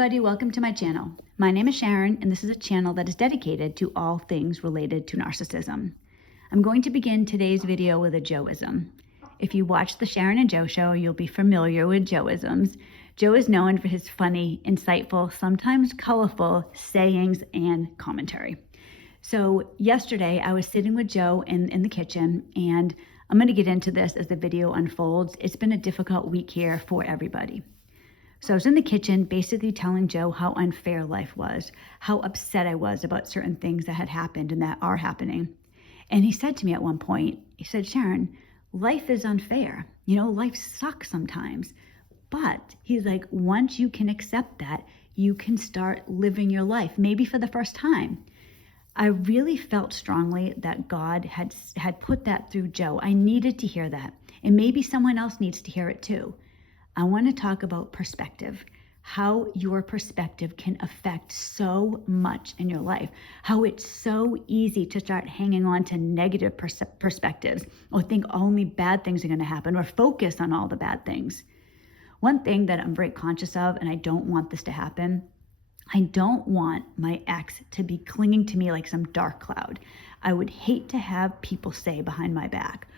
everybody, welcome to my channel. My name is Sharon, and this is a channel that is dedicated to all things related to narcissism. I'm going to begin today's video with a Joeism. If you watch the Sharon and Joe show, you'll be familiar with Joeisms. Joe is known for his funny, insightful, sometimes colorful sayings and commentary. So yesterday I was sitting with Joe in the kitchen, and I'm going to get into this as the video unfolds. It's been a difficult week here for everybody. So I was in the kitchen basically telling Joe how unfair life was, how upset I was about certain things that had happened and that are happening. And he said to me at one point, he said, Sharon, life is unfair. You know, life sucks sometimes. But he's like, once you can accept that, you can start living your life, maybe for the first time. I really felt strongly that God had put that through Joe. I needed to hear that. And maybe someone else needs to hear it too. I want to talk about perspective, how your perspective can affect so much in your life, how it's so easy to start hanging on to negative perspectives or think only bad things are going to happen or focus on all the bad things. One thing that I'm very conscious of, and I don't want this to happen, I don't want my ex to be clinging to me like some dark cloud. I would hate to have people say behind my back,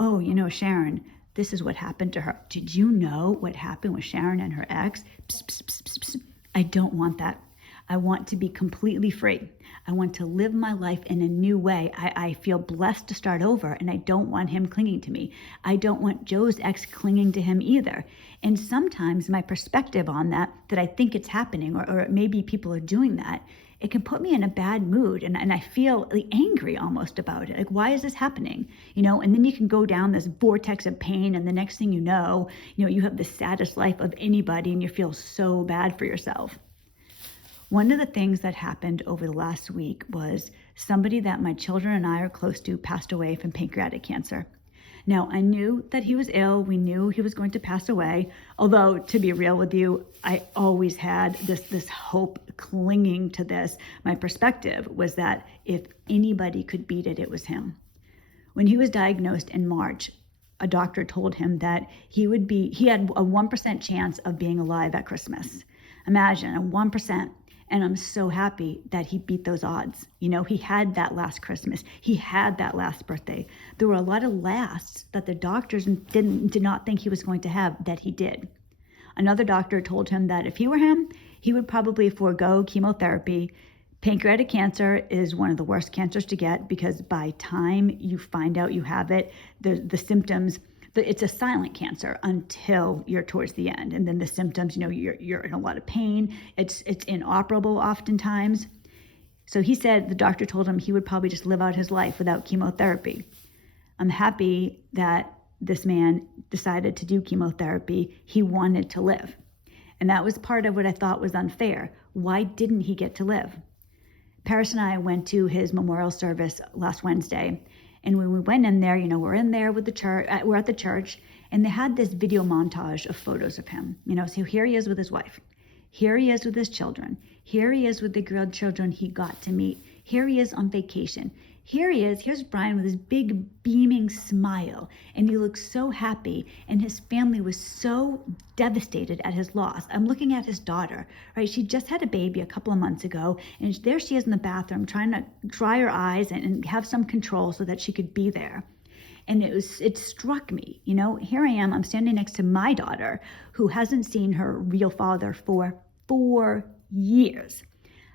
oh, you know, Sharon, this is what happened to her. Did you know what happened with Sharon and her ex? Psst, psst, psst, psst, psst. I don't want that. I want to be completely free. I want to live my life in a new way. I feel blessed to start over, and I don't want him clinging to me. I don't want Joe's ex clinging to him either. And sometimes my perspective on that I think it's happening, or maybe people are doing that, it can put me in a bad mood, and I feel like angry almost about it. Like, why is this happening? You know, and then you can go down this vortex of pain, and the next thing you know, you have the saddest life of anybody, and you feel so bad for yourself. One of the things that happened over the last week was somebody that my children and I are close to passed away from pancreatic cancer. Now, I knew that he was ill. We knew he was going to pass away. Although, to be real with you, I always had this hope clinging to this. My perspective was that if anybody could beat it, it was him. When he was diagnosed in March, a doctor told him that he had a 1% chance of being alive at Christmas. Imagine, a 1%. And I'm so happy that he beat those odds. You know, he had that last Christmas. He had that last birthday. There were a lot of lasts that the doctors did not think he was going to have that he did. Another doctor told him that if he were him, he would probably forego chemotherapy. Pancreatic cancer is one of the worst cancers to get because by time you find out you have it, the symptoms, it's a silent cancer until you're towards the end. And then the symptoms, you're in a lot of pain. It's inoperable oftentimes. So he said, the doctor told him he would probably just live out his life without chemotherapy. I'm happy that this man decided to do chemotherapy. He wanted to live. And that was part of what I thought was unfair. Why didn't he get to live? Paris and I went to his memorial service last Wednesday. And when we went in there, we're in there with the church, we're at the church, and they had this video montage of photos of him. So here he is with his wife. Here he is with his children. Here he is with the grandchildren he got to meet. Here he is on vacation. Here he is. Here's Brian with his big beaming smile, and he looks so happy, and his family was so devastated at his loss. I'm looking at his daughter, right? She just had a baby a couple of months ago, and there she is in the bathroom trying to dry her eyes and have some control so that she could be there. And it struck me, here I am, I'm standing next to my daughter who hasn't seen her real father for 4 years.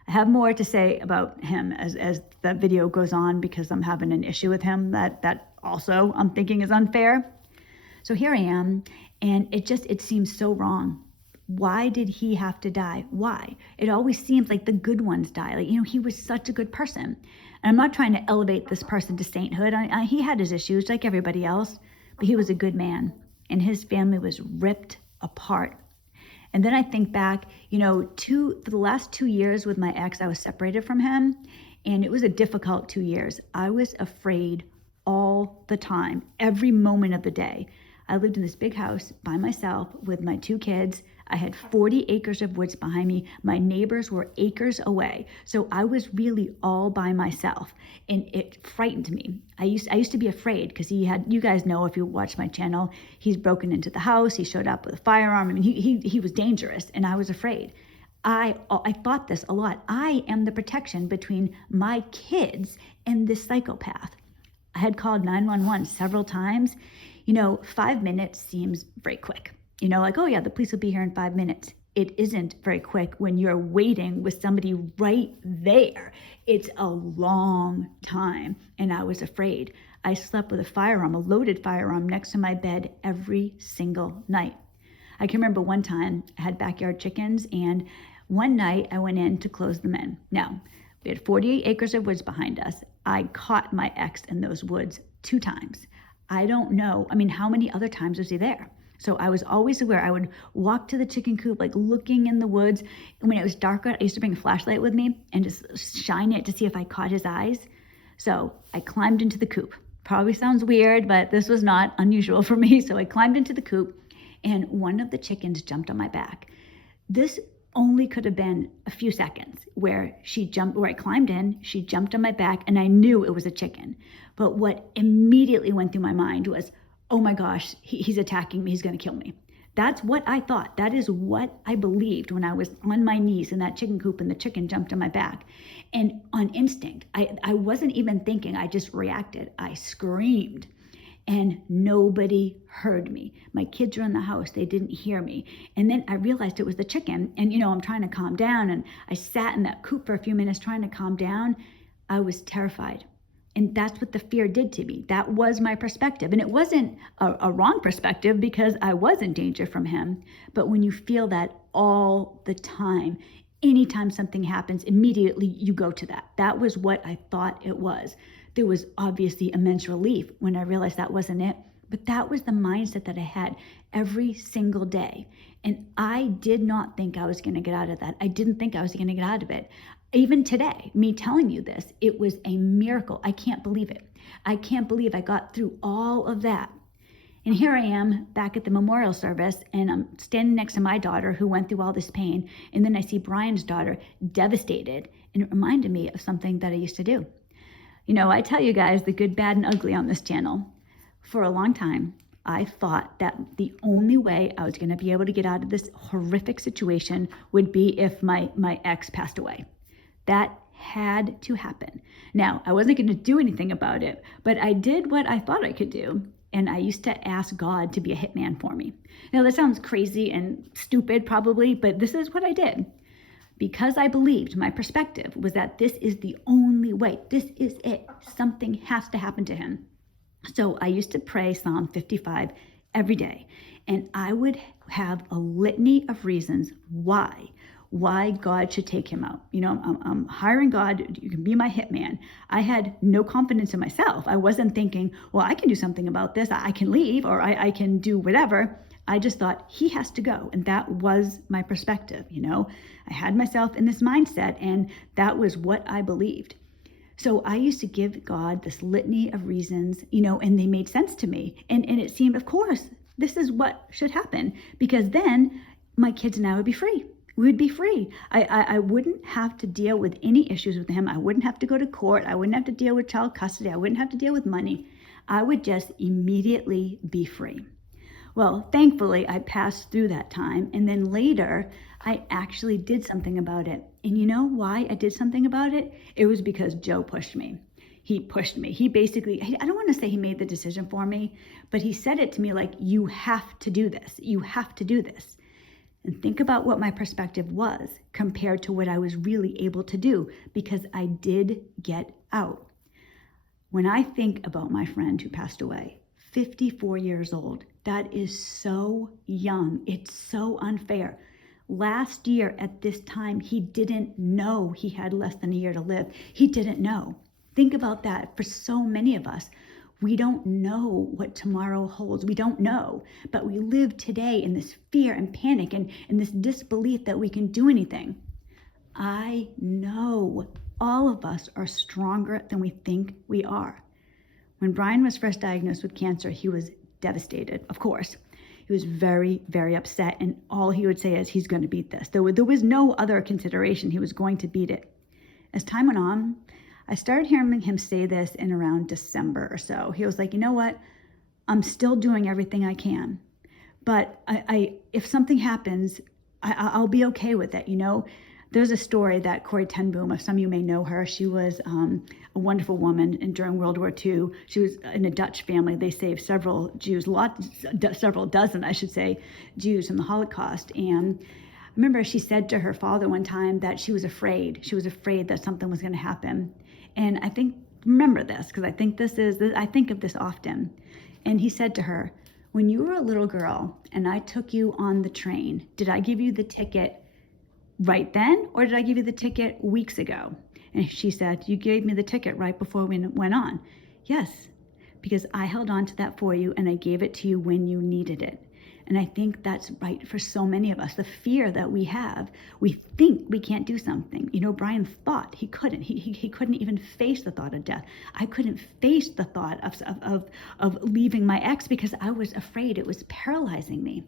I have more to say about him as that video goes on because I'm having an issue with him that also I'm thinking is unfair. So here I am, and it seems so wrong. Why did he have to die? Why? It always seems like the good ones die. Like, he was such a good person. And I'm not trying to elevate this person to sainthood. He had his issues like everybody else, but he was a good man, and his family was ripped apart. And then I think back, for the last 2 years with my ex, I was separated from him, and it was a difficult 2 years. I was afraid all the time, every moment of the day. I lived in this big house by myself with my 2 kids. I had 40 acres of woods behind me. My neighbors were acres away. So I was really all by myself, and it frightened me. I used to be afraid because you guys know if you watch my channel, he's broken into the house. He showed up with a firearm. I mean, he was dangerous, and I was afraid. I thought this a lot. I am the protection between my kids and this psychopath. I had called 911 several times. 5 minutes seems very quick. Like, oh yeah, the police will be here in 5 minutes. It isn't very quick when you're waiting with somebody right there. It's a long time, and I was afraid. I slept with a loaded firearm next to my bed every single night. I can remember one time I had backyard chickens, and one night I went in to close them in. Now, we had 48 acres of woods behind us. I caught my ex in those woods 2 times. I don't know. How many other times was he there? So I was always aware. I would walk to the chicken coop, like looking in the woods. And when it was dark out, I used to bring a flashlight with me and just shine it to see if I caught his eyes. So I climbed into the coop. Probably sounds weird, but this was not unusual for me. So I climbed into the coop, and one of the chickens jumped on my back. This only could have been a few seconds where I climbed in, she jumped on my back, and I knew it was a chicken. But what immediately went through my mind was, oh my gosh, he's attacking me, he's gonna kill me. That's what I thought. That is what I believed when I was on my knees in that chicken coop and the chicken jumped on my back. And on instinct, I wasn't even thinking, I just reacted. I screamed. And nobody heard me. My kids were in the house. They didn't hear me. And then I realized it was the chicken. And, I'm trying to calm down. And I sat in that coop for a few minutes trying to calm down. I was terrified. And that's what the fear did to me. That was my perspective. And it wasn't a wrong perspective because I was in danger from him. But when you feel that all the time, anytime something happens, immediately you go to that. That was what I thought it was. There was obviously immense relief when I realized that wasn't it, but that was the mindset that I had every single day. And I did not think I was going to get out of that. I didn't think I was going to get out of it. Even today, me telling you this, it was a miracle. I can't believe it. I can't believe I got through all of that. And here I am back at the memorial service, and I'm standing next to my daughter who went through all this pain. And then I see Brian's daughter devastated, and it reminded me of something that I used to do. I tell you guys the good, bad, and ugly on this channel. For a long time, I thought that the only way I was going to be able to get out of this horrific situation would be if my ex passed away. That had to happen. Now, I wasn't going to do anything about it, but I did what I thought I could do. And I used to ask God to be a hitman for me. Now, that sounds crazy and stupid probably, but this is what I did. Because I believed, my perspective was that this is the only way. This is it. Something has to happen to him. So I used to pray Psalm 55 every day. And I would have a litany of reasons why God should take him out. I'm hiring God. You can be my hitman. I had no confidence in myself. I wasn't thinking, well, I can do something about this. I can leave or I can do whatever. I just thought he has to go. And that was my perspective. I had myself in this mindset, and that was what I believed. So I used to give God this litany of reasons, and they made sense to me. And it seemed, of course, this is what should happen, because then my kids and I would be free. We would be free. I wouldn't have to deal with any issues with him. I wouldn't have to go to court. I wouldn't have to deal with child custody. I wouldn't have to deal with money. I would just immediately be free. Well, thankfully, I passed through that time. And then later, I actually did something about it. And you know why I did something about it? It was because Joe pushed me. He pushed me. He basically, I don't want to say he made the decision for me, but he said it to me like, you have to do this. You have to do this. And think about what my perspective was compared to what I was really able to do, because I did get out. When I think about my friend who passed away, 54 years old, that is so young. It's so unfair. Last year at this time, he didn't know he had less than a year to live. He didn't know. Think about that. For so many of us, we don't know what tomorrow holds. We don't know, but we live today in this fear and panic and this disbelief that we can do anything. I know all of us are stronger than we think we are. When Brian was first diagnosed with cancer, he was devastated, of course. He was very, very upset, and all he would say is, he's going to beat this. There was no other consideration. He was going to beat it. As time went on, I started hearing him say this in around December or so. He was like, you know what? I'm still doing everything I can. But if something happens, I'll be okay with it. There's a story that Corrie ten Boom, if some of you may know her, she was a wonderful woman, and during World War II, she was in a Dutch family. They saved several Jews, several dozen, I should say, Jews from the Holocaust. And I remember she said to her father one time that she was afraid. She was afraid that something was going to happen. And remember this, because I think of this often. And he said to her, when you were a little girl and I took you on the train, did I give you the ticket right then, or did I give you the ticket weeks ago? And she said, you gave me the ticket right before we went on. Yes, because I held on to that for you and I gave it to you when you needed it. And I think that's right for so many of us. The fear that we have, we think we can't do something. Brian thought he couldn't. He couldn't even face the thought of death. I couldn't face the thought of leaving my ex because I was afraid. It was paralyzing me.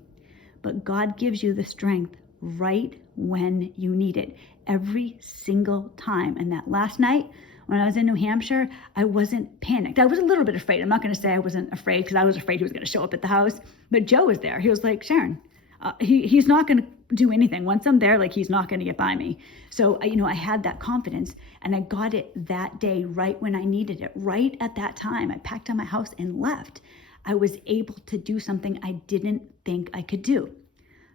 But God gives you the strength right when you need it, every single time. And that last night, when I was in New Hampshire, I wasn't panicked. I was a little bit afraid. I'm not going to say I wasn't afraid, because I was afraid he was going to show up at the house. But Joe was there. He was like, Sharon, he's not going to do anything. Once I'm there, he's not going to get by me. So, I had that confidence, and I got it that day right when I needed it, right at that time. I packed up my house and left. I was able to do something I didn't think I could do.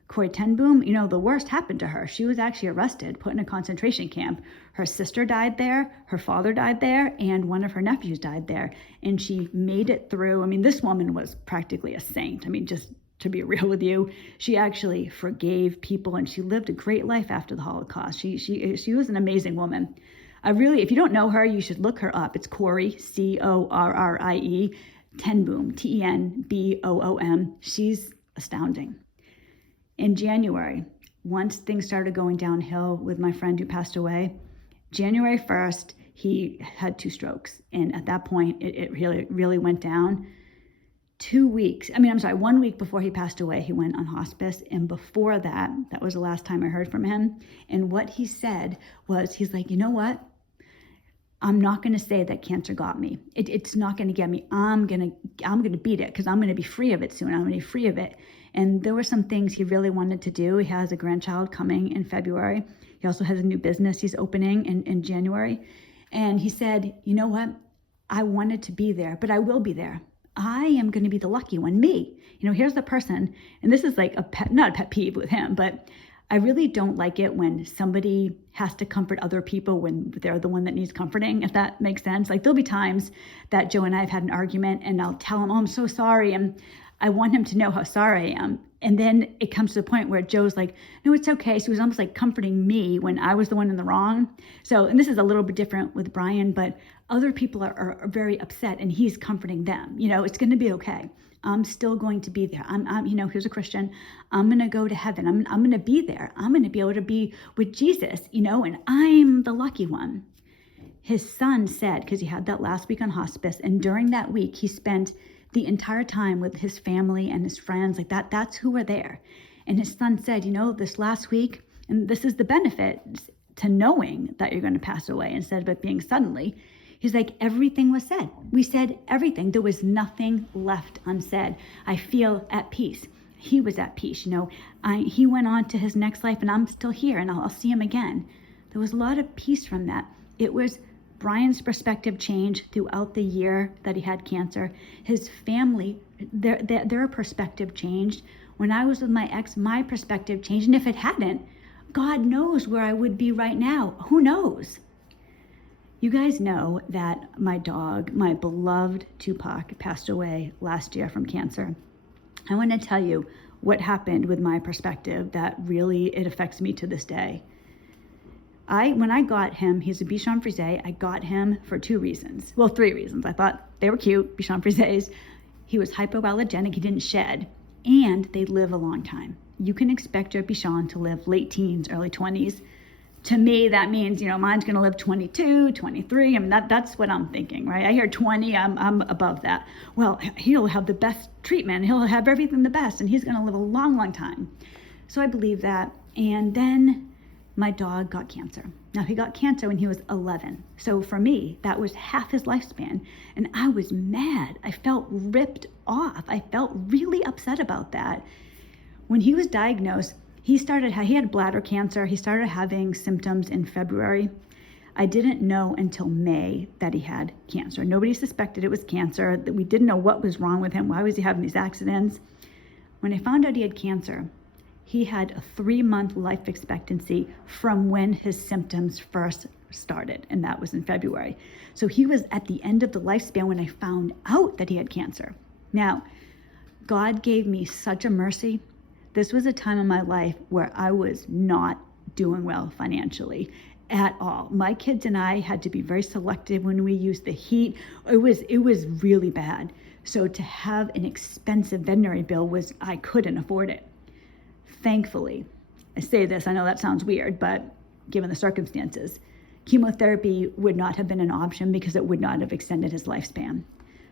Corrie ten Boom, the worst happened to her. She was actually arrested, put in a concentration camp. Her sister died there, her father died there, and one of her nephews died there. And she made it through. This woman was practically a saint. Just to be real with you, she actually forgave people, and she lived a great life after the Holocaust. She was an amazing woman. If you don't know her, you should look her up. It's Corrie, Corrie, ten Boom, Tenboom. She's astounding. In January, once things started going downhill with my friend who passed away, January 1st, he had 2 strokes. And at that point, it really, really went down. 1 week before he passed away, he went on hospice. And before that was the last time I heard from him. And what he said was, he's like, you know what? I'm not going to say that cancer got me. It's not going to get me. I'm going to beat it, because I'm going to be free of it soon. I'm going to be free of it. And there were some things he really wanted to do. He has a grandchild coming in February. He also has a new business he's opening in January. And he said, you know what? I wanted to be there, but I will be there. I am going to be the lucky one, me. Here's the person, and this is like not a pet peeve with him, but I really don't like it when somebody has to comfort other people when they're the one that needs comforting, if that makes sense. There'll be times that Joe and I have had an argument, and I'll tell him, oh, I'm so sorry. And I want him to know how sorry I am. And then it comes to the point where Joe's like, no, it's okay. So he was almost like comforting me when I was the one in the wrong. So, and this is a little bit different with Brian, but other people are very upset, and he's comforting them. It's going to be okay. I'm still going to be there. I'm here's a Christian. I'm going to go to heaven. I'm going to be there. I'm going to be able to be with Jesus, and I'm the lucky one. His son said, because he had that last week on hospice, and during that week, he spent the entire time with his family and his friends, that's who were there. And his son said, this last week, and this is the benefit to knowing that you're going to pass away instead of it being suddenly. He's like, everything was said. We said everything. There was nothing left unsaid. I feel at peace. He was at peace. He went on to his next life, and I'm still here, and I'll see him again. There was a lot of peace from that. It was Brian's perspective changed throughout the year that he had cancer. His family, their perspective changed. When I was with my ex, my perspective changed. And if it hadn't, God knows where I would be right now. Who knows? You guys know that my dog, my beloved Tupac, passed away last year from cancer. I want to tell you what happened with my perspective that really, it affects me to this day. When I got him, he's a Bichon Frise. I got him for 2 reasons. Well, 3 reasons. I thought they were cute, Bichon Frises. He was hypoallergenic. He didn't shed, and they live a long time. You can expect your Bichon to live late teens, early 20s. To me, that means, mine's going to live 22, 23. That's what I'm thinking, right? I hear 20, I'm above that. Well, he'll have the best treatment. He'll have everything the best, and he's going to live a long, long time. So I believe that. And then my dog got cancer. Now, he got cancer when he was 11. So for me, that was half his lifespan. And I was mad. I felt ripped off. I felt really upset about that. When he was diagnosed, He had bladder cancer. He started having symptoms in February. I didn't know until May that he had cancer. Nobody suspected it was cancer, that we didn't know what was wrong with him. Why was he having these accidents? When I found out he had cancer, he had a 3-month life expectancy from when his symptoms first started, and that was in February. So he was at the end of the lifespan when I found out that he had cancer. Now, God gave me such a mercy. This was a time in my life where I was not doing well financially at all. My kids and I had to be very selective when we used the heat. It was really bad. So to have an expensive veterinary bill I couldn't afford it. Thankfully, I say this, I know that sounds weird, but given the circumstances, chemotherapy would not have been an option because it would not have extended his lifespan.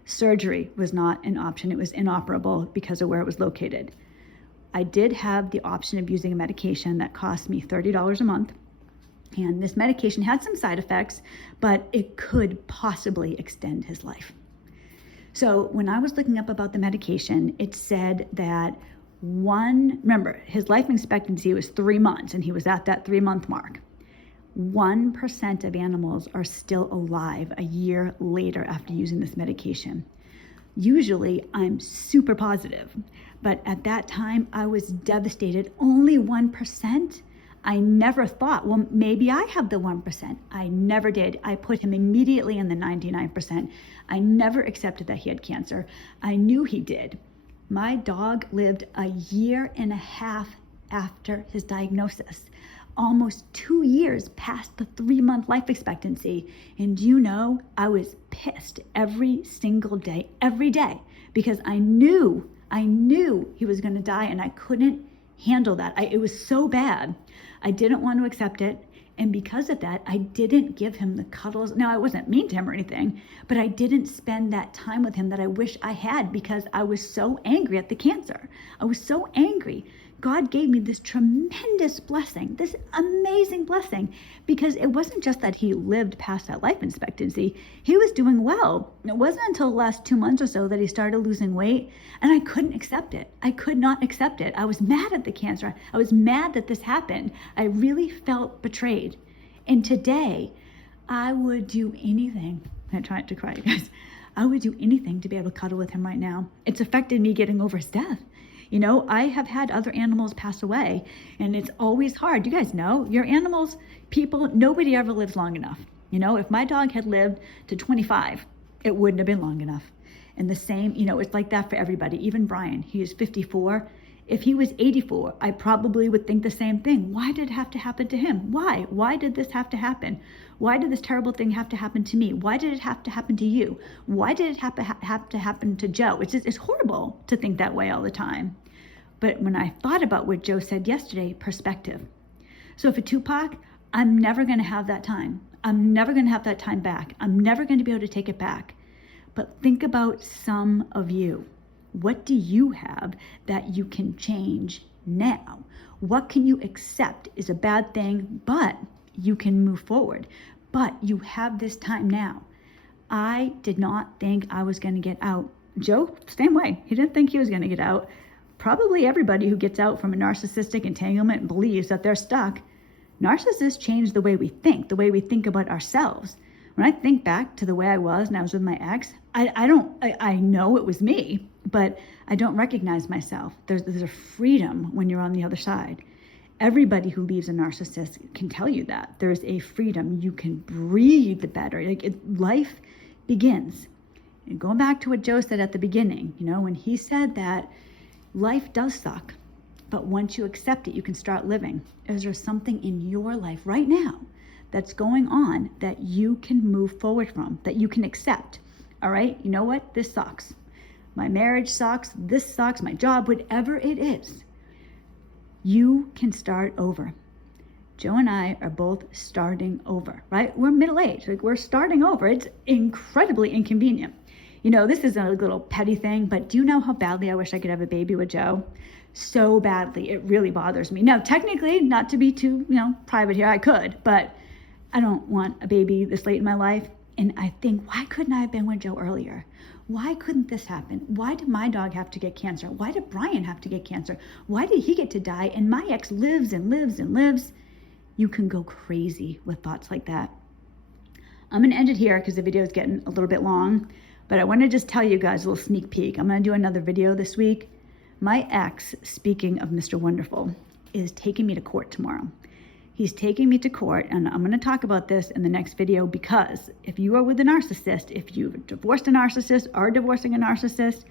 Surgery was not an option. It was inoperable because of where it was located. I did have the option of using a medication that cost me $30 a month. And this medication had some side effects, but it could possibly extend his life. So when I was looking up about the medication, it said that remember, his life expectancy was 3 months, and he was at that 3-month mark. 1% of animals are still alive a year later after using this medication. Usually I'm super positive, but at that time I was devastated. Only 1%? I never thought, well, maybe I have the 1%. I never did. I put him immediately in the 99%. I never accepted that he had cancer. I knew he did. My dog lived a year and a half after his diagnosis, almost 2 years past the 3-month life expectancy. And I was pissed every single day, every day, because I knew he was going to die, and I couldn't handle that. It was so bad. I didn't want to accept it. And because of that, I didn't give him the cuddles. Now, I wasn't mean to him or anything, but I didn't spend that time with him that I wish I had because I was so angry at the cancer. I was so angry. God gave me this tremendous blessing, this amazing blessing, because it wasn't just that he lived past that life expectancy. He was doing well. It wasn't until the last 2 months or so that he started losing weight, and I couldn't accept it. I could not accept it. I was mad at the cancer. I was mad that this happened. I really felt betrayed. And today, I would do anything. I'm trying to cry, you guys. I would do anything to be able to cuddle with him right now. It's affected me getting over his death. I have had other animals pass away, and it's always hard. You guys know, your animals, people, nobody ever lives long enough. If my dog had lived to 25, it wouldn't have been long enough. And the same, it's like that for everybody. Even Brian, he is 54. If he was 84, I probably would think the same thing. Why did it have to happen to him? Why? Why did this have to happen? Why did this terrible thing have to happen to me? Why did it have to happen to you? Why did it have to happen to Joe? It's horrible to think that way all the time. But when I thought about what Joe said yesterday, perspective. So for Tupac, I'm never going to have that time. I'm never going to have that time back. I'm never going to be able to take it back. But think about some of you. What do you have that you can change now? What can you accept is a bad thing, but you can move forward? But you have this time now. I did not think I was going to get out. Joe, same way. He didn't think he was going to get out. Probably everybody who gets out from a narcissistic entanglement believes that they're stuck. Narcissists change the way we think about ourselves. When I think back to the way I was when I was with my ex, I know it was me, but I don't recognize myself. There's a freedom when you're on the other side. Everybody who leaves a narcissist can tell you that. There's a freedom. You can breathe better. Life begins. And going back to what Joe said at the beginning, when he said that life does suck, but once you accept it, you can start living. Is there something in your life right now that's going on that you can move forward from, that you can accept? All right, you know what? This sucks. My marriage sucks. This sucks. My job, whatever it is. You can start over. Joe and I are both starting over, right? We're middle-aged. We're starting over. It's incredibly inconvenient. This is a little petty thing, but do you know how badly I wish I could have a baby with Joe? So badly. It really bothers me. Now, technically, not to be too, private here, I could, but I don't want a baby this late in my life. And I think, why couldn't I have been with Joe earlier? Why couldn't this happen? Why did my dog have to get cancer? Why did Brian have to get cancer? Why did he get to die? And my ex lives and lives and lives. You can go crazy with thoughts like that. I'm going to end it here because the video is getting a little bit long. But I want to just tell you guys a little sneak peek. I'm going to do another video this week. My ex, speaking of Mr. Wonderful, is taking me to court tomorrow. He's taking me to court, and I'm going to talk about this in the next video, because if you are with a narcissist, if you've divorced a narcissist or divorcing a narcissist,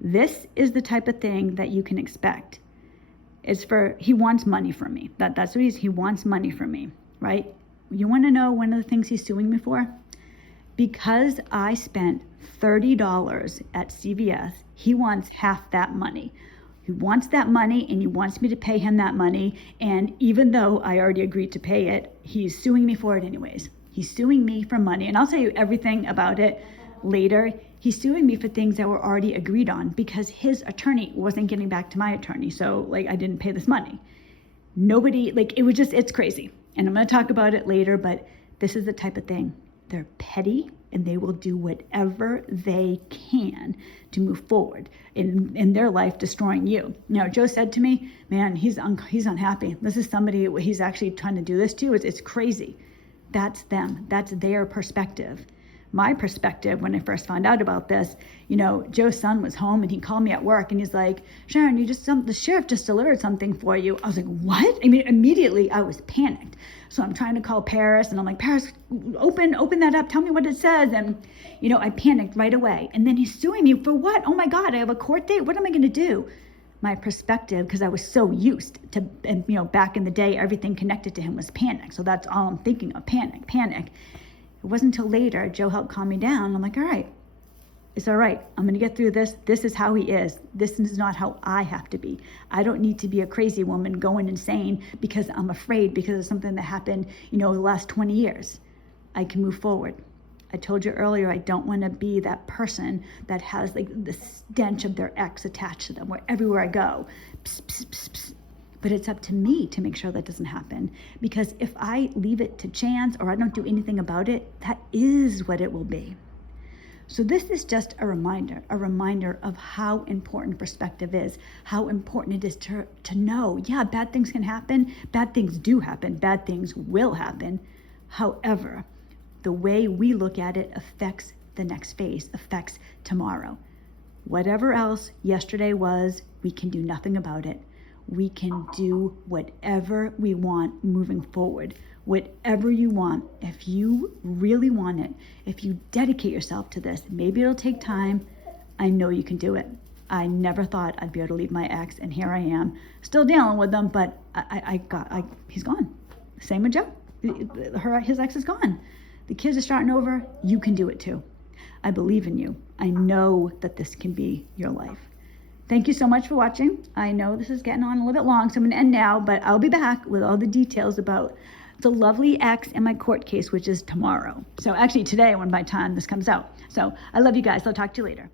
this is the type of thing that you can expect. He wants money from me. That's what he wants money from me, right? You want to know one of the things he's suing me for? Because I spent $30 at CVS, he wants half that money. He wants that money, and he wants me to pay him that money. And even though I already agreed to pay it, he's suing me for it anyways. He's suing me for money. And I'll tell you everything about it later. He's suing me for things that were already agreed on because his attorney wasn't getting back to my attorney. So I didn't pay this money. Nobody, it's crazy. And I'm going to talk about it later, but this is the type of thing. They're petty, and they will do whatever they can to move forward in their life, destroying you. Now, Joe said to me, man, he's unhappy. This is somebody he's actually trying to do this to. It's crazy. That's them. That's their perspective. My perspective, when I first found out about this, Joe's son was home, and he called me at work, and he's like, Sharon, the sheriff just delivered something for you. I was like, what? Immediately I was panicked. So I'm trying to call Paris, and I'm like, Paris, open that up. Tell me what it says. And, I panicked right away. And then he's suing me for what? Oh my God, I have a court date. What am I going to do? My perspective, because I was so used to, back in the day, everything connected to him was panic. So that's all I'm thinking of, panic. It wasn't until later Joe helped calm me down. I'm like, all right, it's all right. I'm going to get through this. This is how he is. This is not how I have to be. I don't need to be a crazy woman going insane because I'm afraid because of something that happened, the last 20 years. I can move forward. I told you earlier, I don't want to be that person that has the stench of their ex attached to them everywhere I go. Psst, psst, psst, psst. But it's up to me to make sure that doesn't happen. Because if I leave it to chance or I don't do anything about it, that is what it will be. So this is just a reminder of how important perspective is, how important it is to know, yeah, bad things can happen, bad things do happen, bad things will happen. However, the way we look at it affects the next phase, affects tomorrow. Whatever else yesterday was, we can do nothing about it. We can do whatever we want moving forward. Whatever you want, if you really want it, if you dedicate yourself to this, maybe it'll take time. I know you can do it. I never thought I'd be able to leave my ex, and here I am, still dealing with them, but he's gone. Same with Joe. His ex is gone. The kids are starting over. You can do it too. I believe in you. I know that this can be your life. Thank you so much for watching. I know this is getting on a little bit long, so I'm going to end now, but I'll be back with all the details about the lovely ex and my court case, which is tomorrow. So actually today, when by the time this comes out. So I love you guys. I'll talk to you later.